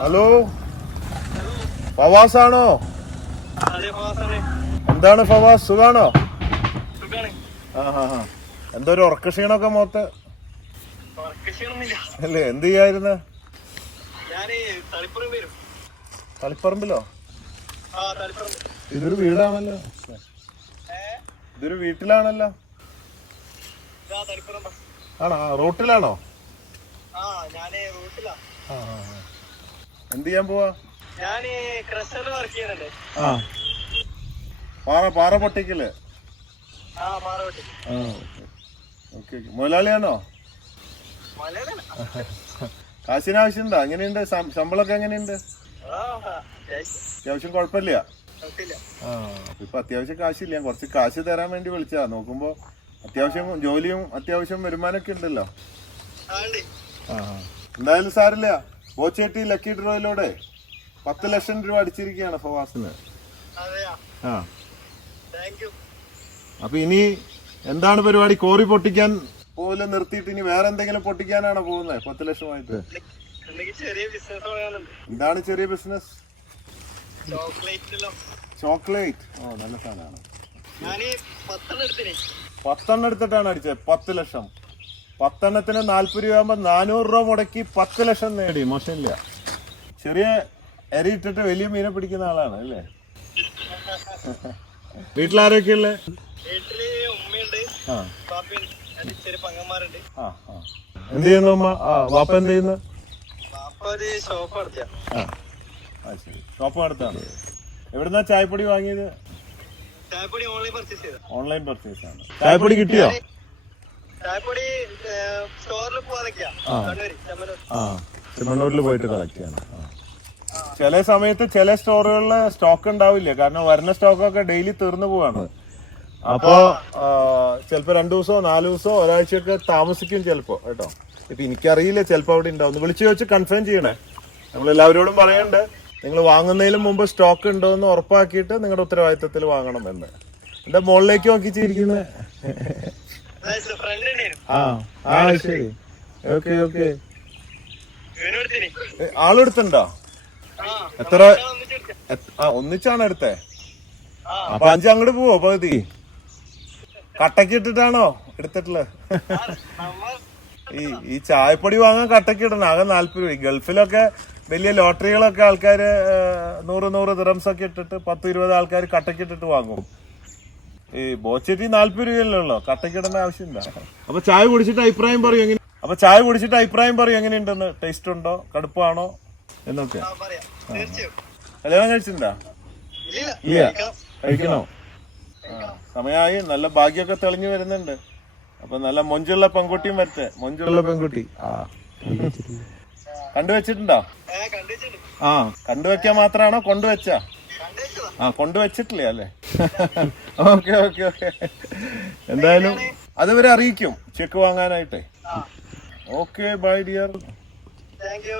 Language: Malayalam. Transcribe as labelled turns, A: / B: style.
A: ഹലോ?
B: ഫവാസാണോ?
A: എന്താണ് ഫവാസ്? സുഖാണോ? എന്തോ ഒരു ഉറക്ക ക്ഷീണമൊക്കെ മൊത്ത? അല്ലേ? എന്ത് ചെയ്യായിരുന്നു?
B: തളിപ്പറമ്പിലോ?
A: ഇതൊരു വീടാണല്ലോ. ഇതൊരു വീട്ടിലാണല്ലോ. ആണോ? റോട്ടിലാണോ?
B: ആ ഞാൻ റൂട്ടിലാ.
A: ആ ആ, ആ. എന്ത് ചെയ്യാൻ പോവാ? ആ. പാറ പാറ പൊട്ടിക്കൽ. മുതലാളിയാണോ? കാശിന് ആവശ്യമുണ്ടോ? എങ്ങനെയുണ്ട്? ശമ്പളമൊക്കെ എങ്ങനെയുണ്ട്?
B: അത്യാവശ്യം.
A: കുഴപ്പമില്ല. ഇപ്പൊ അത്യാവശ്യം കാശില്ല. കുറച്ച് കാശ് തരാൻ വേണ്ടി വിളിച്ചാ നോക്കുമ്പോ അത്യാവശ്യം ജോലിയും അത്യാവശ്യം വരുമാനമൊക്കെ ഉണ്ടല്ലോ. എന്തായാലും സാരില്ല. ബോച്ചേട്ടി ലക്കി ഡ്രോയിലൂടെ പത്ത് ലക്ഷം രൂപ അടിച്ചിരിക്കുകയാണ് ഫവാസിന്. ആ. അപ്പൊ ഇനി എന്താണ് പരിപാടി? കോറി പൊട്ടിക്കാൻ പോലെ നിർത്തിയിട്ട് ഇനി വേറെ എന്തെങ്കിലും പൊട്ടിക്കാനാണോ പോകുന്നത് പത്ത് ലക്ഷമായിട്ട്. എന്താണ് ചെറിയ ബിസിനസ് ചോക്ലേറ്റ് ഓ നല്ല സാധനമാണ്.
B: പത്തെണ്ണം
A: എടുത്തിട്ടാണ് അടിച്ചത്. പത്ത് ലക്ഷം. പത്തെണ്ണത്തിന് നാൽപ്പത് രൂപ ആകുമ്പോൾ നാനൂറ് രൂപ മുടക്കി പത്ത് ലക്ഷം നേടി. മോശമില്ല. ചെറിയ എരി ഇട്ടിട്ട് വലിയ മീനെ പിടിക്കുന്ന ആളാണ് അല്ലേ? വീട്ടിലാരൊക്കെയുള്ളേ
B: വീട്ടിൽ ഉമ്മയുണ്ട്
A: ആ.
B: പാപ്പയുണ്ട് രണ്ട് ചെറിയ പങ്ങന്മാരുണ്ട്.
A: ആ ആ. എന്ത് ചെയ്യുന്നു അമ്മ ആ വാപ്പ എന്ത് ചെയ്യുന്നു?
B: ഒരു ഷോപ്പ് നടത്തിയ.
A: ആ. ആ ശരി. ഷോപ്പ് നടത്താണ് എവിടുന്നാ ചായപ്പൊടി വാങ്ങിയത്?
B: ചായപ്പൊടി ഓൺലൈൻ പർച്ചേസ് ചെയ്ത.
A: ഓൺലൈൻ പർച്ചേസ് ആണ്. ചായപ്പൊടി കിട്ടിയോ?
B: ചായപ്പൊടി സ്റ്റോറിൽ പോവാതൊക്കെയാ.
A: ചെമ്മണ്ണൂരിൽ പോയിട്ട് കളക്ട് ചെയ്യണം ചില സമയത്ത് ചില സ്റ്റോറുകളിൽ സ്റ്റോക്ക് ഉണ്ടാവില്ല കാരണം വരുന്ന സ്റ്റോക്കൊക്കെ ഡെയിലി തീർന്നു പോവാണ്. അപ്പോ ചിലപ്പോ രണ്ടു ദിവസമോ നാല് ദിവസമോ ഒരാഴ്ചയൊക്കെ താമസിക്കും ചിലപ്പോ കേട്ടോ. ഇപ്പൊ എനിക്കറിയില്ല ചിലപ്പോ അവിടെ ഉണ്ടാവും വിളിച്ചു ചോദിച്ച് കൺഫേം ചെയ്യണേ. നമ്മൾ എല്ലാവരോടും പറയണ്ട്. നിങ്ങൾ വാങ്ങുന്നതിന് മുമ്പ് സ്റ്റോക്ക് ഉണ്ടോ എന്ന് ഉറപ്പാക്കിയിട്ട് നിങ്ങളുടെ ഉത്തരവാദിത്തത്തിൽ വാങ്ങണം എന്ന്. എന്റെ മുകളിലേക്ക് നോക്കിച്ചിരിക്കുന്നത്
B: ഫ്രണ്ട് ഉണ്ടായിരുന്നു
A: ആ ആ ശരി. ഓക്കെ ഓക്കെ
B: ഇവനെടുത്തിനി
A: ആളെടുത്തുണ്ടോ
B: ആ
A: എത്ര ആ ഒന്നിച്ചാണ് എടുത്തേ? അപ്പൊ അഞ്ച് അങ്ങോട്ട് പോവോ പകുതി? കട്ടക്ക് ഇട്ടിട്ടാണോ എടുത്തിട്ടുള്ളത് ഈ ഈ ചായപ്പൊടി വാങ്ങാൻ കട്ടക്ക് ഇടണം. ആകെ നാല്പത് രൂപ. ഗൾഫിലൊക്കെ വലിയ ലോട്ടറികളൊക്കെ ആൾക്കാർ നൂറ് നൂറ് ദിറംസ് ഒക്കെ ഇട്ടിട്ട് പത്ത് ഇരുപത് ആൾക്കാർ കട്ടക്ക് ഇട്ടിട്ട് വാങ്ങും. ഈ ബോച്ചേറ്റി നാല്പത് രൂപയല്ലോ കട്ടക്കിടേണ്ട ആവശ്യമില്ല. അപ്പൊ ചായ കുടിച്ചിട്ട് അഭിപ്രായം പറയും എങ്ങനെ അപ്പൊ ചായ കുടിച്ചിട്ട് അഭിപ്രായം പറയും എങ്ങനെയുണ്ടെന്ന്? ടേസ്റ്റ് ഉണ്ടോ? കടുപ്പാണോ? എന്നൊക്കെ. കല്യാണം കഴിച്ചിട്ടുണ്ടോ?
B: ഇല്ല.
A: കഴിക്കണോ. സമയമായി നല്ല ഭാഗ്യമൊക്കെ തെളിഞ്ഞു വരുന്നുണ്ട്. അപ്പൊ നല്ല മൊഞ്ചുള്ള പെൺകുട്ടിയും വരട്ടെ. മൊഞ്ചുള്ള പെൺകുട്ടി. ആ. കണ്ടുവച്ചിട്ടുണ്ടോ? ആ കണ്ടുവെക്കാൻ മാത്രാണോ കൊണ്ടുവച്ച? ആ കൊണ്ടുവച്ചിട്ടില്ലേ അല്ലേ? Okay okay okay. എന്തായാലും അതുവരെ അറിയിക്കും. Cheque വാങ്ങാനായിട്ടേ. Okay bye dear.
B: Thank you